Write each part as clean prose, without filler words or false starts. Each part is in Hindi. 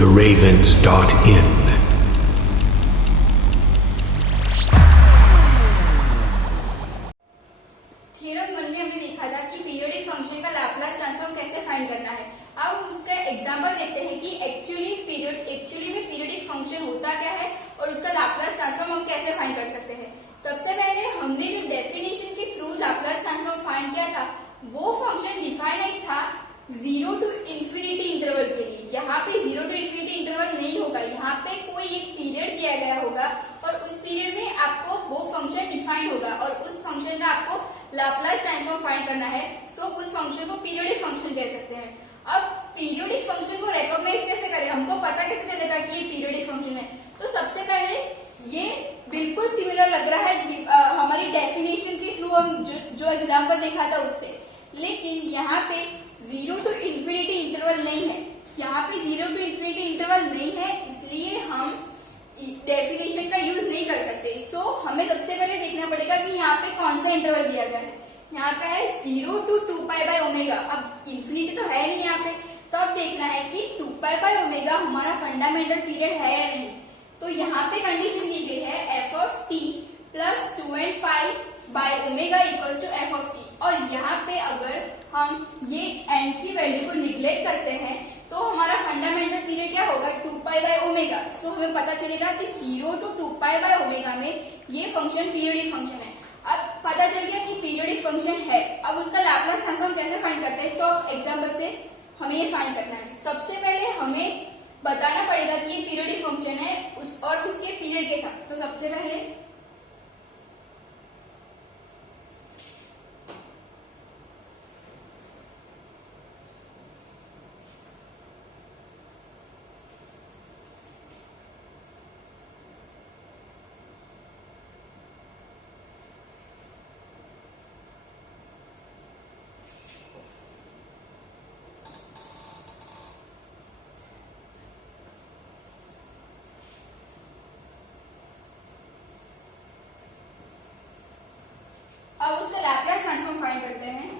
theravens.in. थ्योरम 1 में हमने देखा था कि पीरियोडिक फंक्शन का लाप्लास ट्रांसफॉर्म कैसे फाइंड करना है। अब हम उसका एग्जांपल देखते हैं कि एक्चुअली में पीरियोडिक फंक्शन होता क्या है और उसका लाप्लास ट्रांसफॉर्म हम कैसे फाइंड कर सकते हैं। सबसे पहले हमने जो डेफिनेशन के थ्रू लाप्लास ट्रांसफॉर्म फाइंड किया था वो फंक्शन डिफाइनाइट था 0 to इंफिनिटी इंटरवल के लिए। यहाँ पे 0 to इंफिनिटी इंटरवल नहीं होगा, यहाँ पे कोई एक पीरियड दिया गया होगा और उस पीरियड में आपको वो फंक्शन डिफाइन होगा और उस फंक्शन का आपको लाप्लास ट्रांसफॉर्म फाइंड करना है। सो उस फंक्शन को पीरियोडिक फंक्शन कह सकते हैं। अब पीरियोडिक फंक्शन को रिकॉग्नाइज कैसे करें, हमको पता कैसे चलेगा कि ये पीरियोडिक फंक्शन है। तो सबसे पहले ये बिल्कुल सिमिलर लग रहा है हमारी डेफिनेशन के थ्रू हम जो एग्जाम्पल देखा था उससे, लेकिन यहाँ पे 0 to इंफिनिटी इंटरवल नहीं है। यहाँ पे 0 to इंफिनिटी इंटरवल नहीं है, इसलिए हम डेफिनेशन का यूज नहीं कर सकते। सो हमें सबसे पहले देखना पड़ेगा कि यहाँ पे कौन सा इंटरवल दिया गया है। यहाँ पे है 0 to 2π/ω। अब इंफिनिटी तो है नहीं यहाँ पे, तो अब देखना है कि 2π/ω हमारा फंडामेंटल पीरियड है या नहीं। तो यहाँ पे कंडीशन दी गई है f(t) + 2nπ/ω = f(t). और यहाँ पे अगर हम ये n की वैल्यू को निग्लेक्ट करते हैं तो हमारा फंडामेंटल पीरियड क्या होगा 2π/ω। सो हमें पता चलेगा कि 0 to 2π/ω में ये फंक्शन पीरियोडिक फंक्शन है। अब पता चल गया कि पीरियोडिक फंक्शन है, अब उसका लाप्लास ट्रांसफॉर्म कैसे फाइंड करते हैं। तो एग्जांपल से हमें ये फाइंड करना है। सबसे पहले हमें बताना पड़ेगा कि ये पीरियोडिक फंक्शन है और उसके पीरियड के साथ। तो सबसे पहले अब उसका लैप्लास ट्रांसफॉर्म फाइंड करते हैं।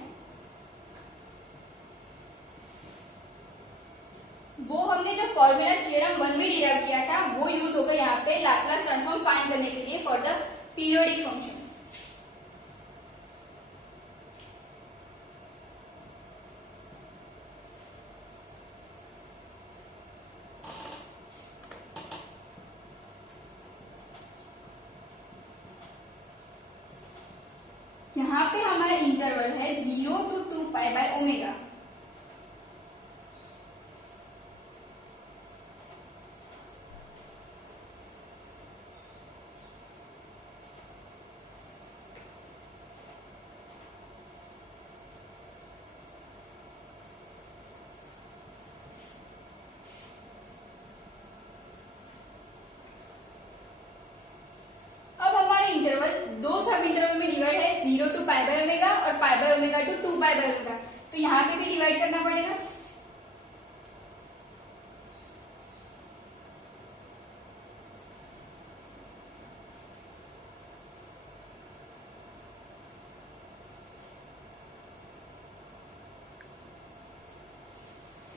वो हमने जो फॉर्मूला थ्योरम 1 में डिराइव किया था वो यूज होगा यहाँ पे लैप्लास ट्रांसफॉर्म फाइंड करने के लिए फॉर द पीरियोडिक फंक्शन। यहाँ पे हमारा इंटरवल है 0 to 2π/ω। इंटरवल दो सब इंटरवल में डिवाइड है, 0 to π/ω और π/ω to 2π/ω। तो यहाँ पे भी डिवाइड करना पड़ेगा।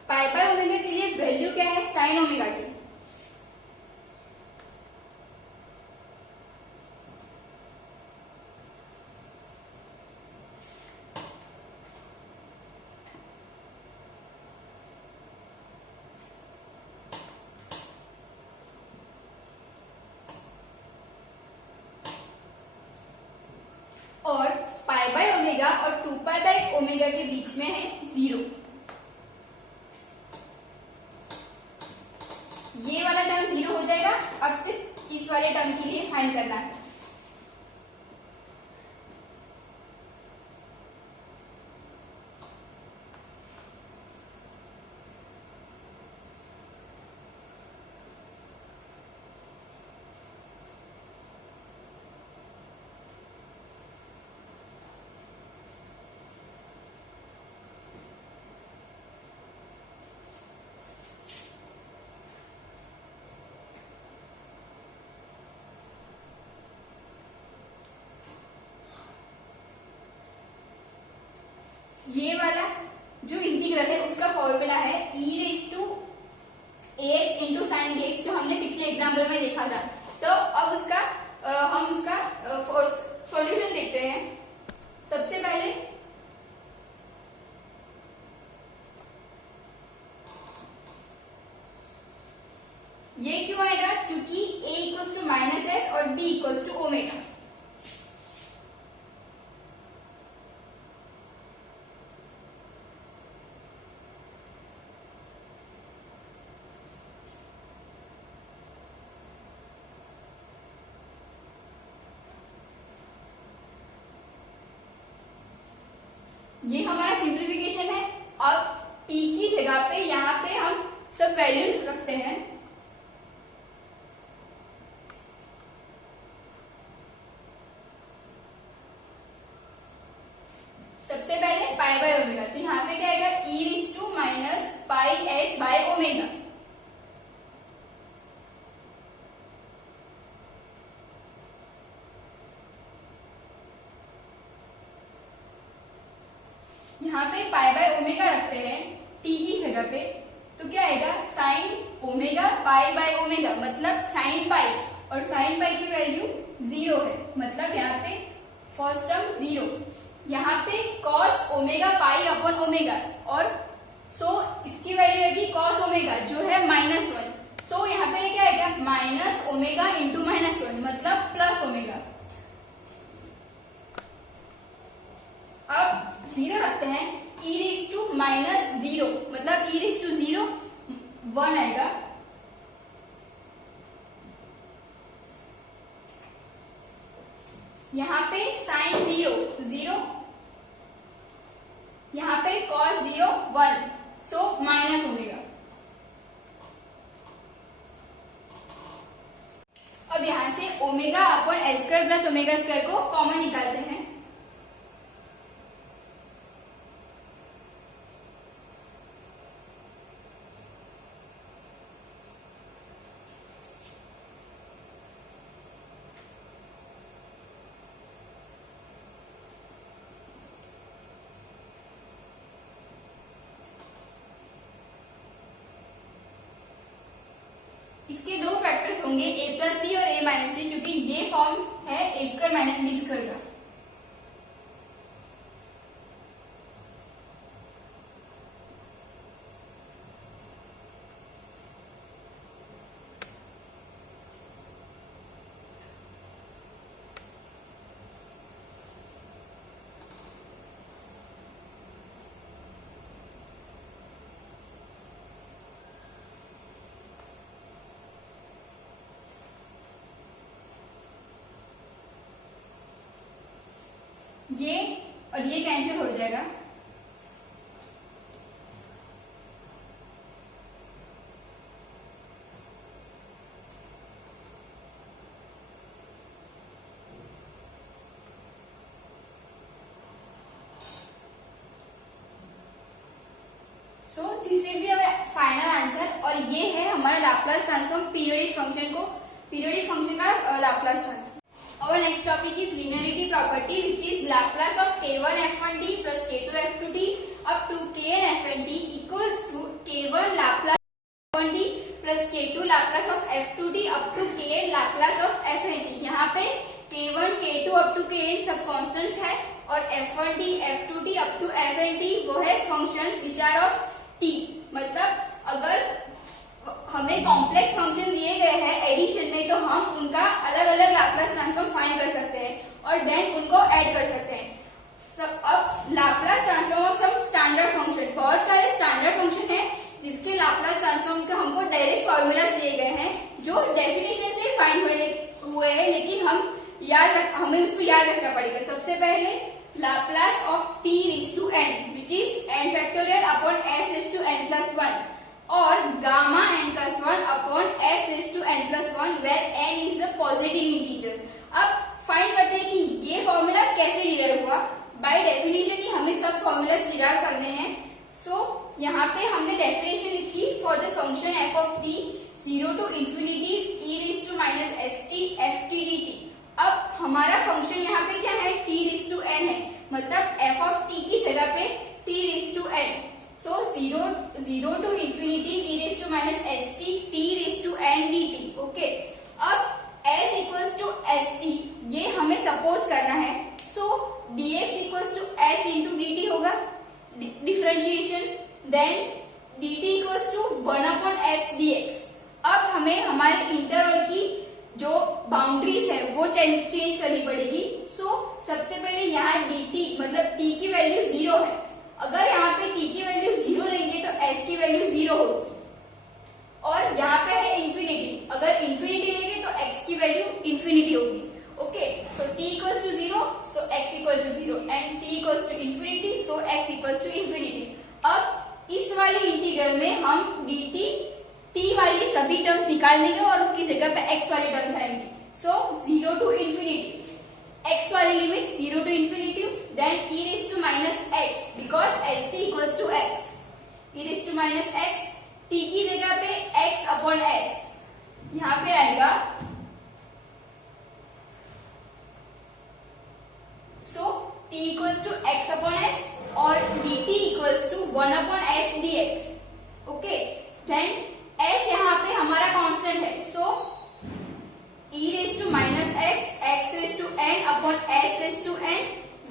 π/ω के लिए वैल्यू क्या है sin ω(t). और π/ω और 2π/ω के बीच में है 0। ये वाला टर्म 0 हो जाएगा। अब सिर्फ इस वाले टर्म के लिए फाइंड करना है। एग्जाम्पल में देखा था। अब हम उसका सॉल्यूशन देखते हैं। सबसे पहले ये क्यों आएगा, क्योंकि a equals to minus s और d इक्वल्स टू ओमेगा। ये हमारा सिंप्लीफिकेशन है। अब t की जगह पे यहाँ पे हम सब वैल्यूज रखते हैं। सबसे पहले पाई बाय ओमेगा, तो यहाँ पे क्या आएगा, e raise to minus pi s by omega. यहाँ पे पाई बाय ओमेगा रखते हैं t की जगह पे, तो क्या आएगा, sine omega pi by omega, मतलब साइन पाई, और साइन पाई की वैल्यू 0 है, मतलब यहाँ पे फर्स्ट टर्म 0। यहाँ पे cos omega pi upon omega, और इसकी वैल्यू रहेगी कॉस ओमेगा जो है -1। यहाँ पे क्या आएगा, माइनस ओमेगा इंटू -1, मतलब प्लस ओमेगा। अब 0 रखते हैं, e रेज़ टू -0, मतलब e रेज़ टू 0 1 आएगा। यहाँ पे साइन 0 0, यहाँ पे कॉस 0 1, माइनस ओमेगा। अब यहां से omega upon L square plus omega square को कॉमन निकालते हैं। इसके दो फैक्टर्स होंगे, a प्लस बी और a माइनस बी, क्योंकि ये फॉर्म है ए स्क्वायर माइनस बी स्क्वायर का। ये और ये कैंसिल हो जाएगा। This will be our final answer, और ये है हमारा लाप्लास ट्रांसफॉर्म पीरियोडिक फंक्शन का Laplace transform. Our next topic is linearity property, which is Laplace of k1 f1t plus k2 f2t up to kn fnt equals to k1 Laplace of f1t plus k2 Laplace of f2t up to kn Laplace of fnt। यहाँ पे k1 k2 up to kn सब कांस्टेंट्स है, और f1t f2t up to fnt वो है functions which are of t। मतलब अगर हमें कॉम्प्लेक्स फंक्शन दिए गए हैं एडिशन में, तो हम उनका अलग अलग लाप्लास ट्रांसफॉर्म फाइंड कर सकते हैं और देन उनको ऐड कर सकते हैं। अब Laplace transform of some standard function, बहुत सारे स्टैंडर्ड फंक्शन हैं जिसके लाप्लास ट्रांसफॉर्म के हमको डायरेक्ट फॉर्मूलाज दिए गए हैं जो डेफिनेशन से फाइंड हुए हैं, लेकिन हमें उसको याद रखना पड़ेगा। सबसे पहले Laplace of t raise to n which is n factorial upon s raise to n plus 1, और gamma n plus 1 upon s raise to n plus 1 where n is the positive integer. अब फाइंड करते हैं कि ये फॉर्मूला कैसे डिराइव हुआ। बाय डेफिनेशन ही हमें सब फॉर्मूलाज डिराइव करने हैं। यहाँ पे हमने डेफिनेशन लिखी for the function f of t 0 to infinity e raise to minus st f t dt। अब हमारा फंक्शन यहाँ पे क्या है, t रेज़ टू n है, मतलब f ऑफ t की जगह पे t raise to n। Zero to infinity e raise to minus s t t raise to n d t. Okay, अब s equals to s t ये हमें सपोज करना है। So dx equals to s into d t होगा differentiation, then dt equals to 1/s dx। अब हमें हमारे इंटरवल की जो बाउंड्रीज है वो चेंज करनी पड़ेगी। सो सबसे पहले यहाँ dt मतलब t की वैल्यू 0 है। अगर यहाँ पे t की वैल्यू 0 लेंगे तो s की वैल्यू 0 होगी, और यहाँ पे है इंफिनिटी, अगर इंफिनिटी लेंगे तो x की वैल्यू इंफिनिटी होगी। Okay, so t equals to 0 so x equal to 0 and t equals to infinity so x equals to infinity. अब इस वाले इंटीग्रल में हम dt t वाली सभी टर्म्स निकाल देंगे और उसकी जगह पे x वाली टर्म्स आएंगी। सो 0 टू इंफिनिटी, x वाली limit 0 to infinity, then e raise to minus x because s t equals to x, e raise to minus x, t की जगह पे x अपॉन s यहाँ पे आएगा। So t equals to x upon s और dt equals to 1/s dx। Okay, then s यहाँ पे हमारा कांस्टेंट है। So e raise to minus x raise to n upon s raise to n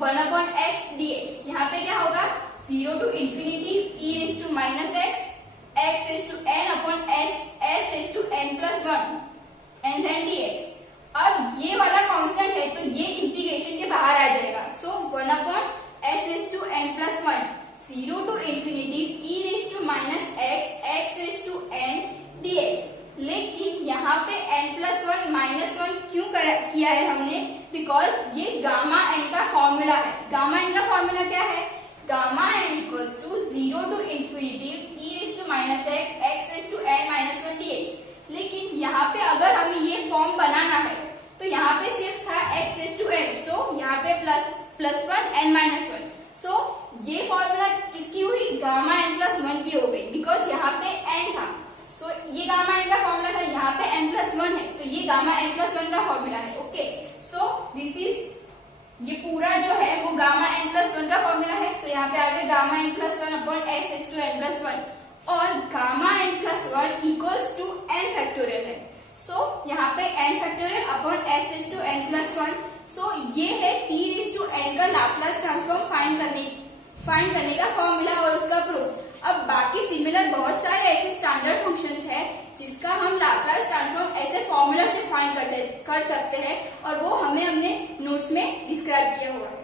1/s dx। यहाँ पे क्या होगा 0 to infinity e raise to minus x raise to n upon s raise to n plus 1 and then dx। अब ये वाला कांस्टेंट है तो ये इंटीग्रेशन के बाहर आ जाएगा। So 1/s raise to n plus 1 0 to infinity e raise to minus x raise to n dx। लेकिन यहाँ पे n प्लस 1 माइनस 1 क्यों किया है हमने, बिकॉज ये गामा n का फॉर्मूला है। गामा n का फॉर्मूला क्या है, gamma n equals to 0 to infinity e raise to minus x raise to n minus 1 dx। लेकिन यहाँ पे अगर हमें ये फॉर्म बनाना है तो यहाँ पे सिर्फ था x रेज टू n, सो यहाँ पे प्लस 1 n माइनस 1। सो ये फॉर्मूला किसकी हुई, गामा n प्लस 1 की हो गई, बिकॉज यहाँ पे n था। सो ये गामा n का फॉर्मूला था, यहाँ पे n प्लस 1 है तो ये गामा n प्लस 1 का फॉर्मूला है। ओके, सो दिस इज ये पूरा जो है वो गामा n प्लस 1 का फॉर्मूला है। सो यहाँ पे आ गया gamma n plus 1 upon s raise to n plus 1 और gamma n plus 1 equals to n factorial है। सो यहाँ पे n factorial upon s raise to n plus 1। So ये है t रेज टू n का लाप्लास ट्रांसफॉर्म फाइंड करने का फॉर्मूला और उसका प्रूफ। अब बाकी सिमिलर बहुत सारे ऐसे स्टैंडर्ड फंक्शंस हैं जिसका हम लाप्लास ट्रांसफॉर्म ऐसे फॉर्मूला से फाइंड कर सकते हैं और वो हमने नोट्स में डिस्क्राइब किया हुआ है।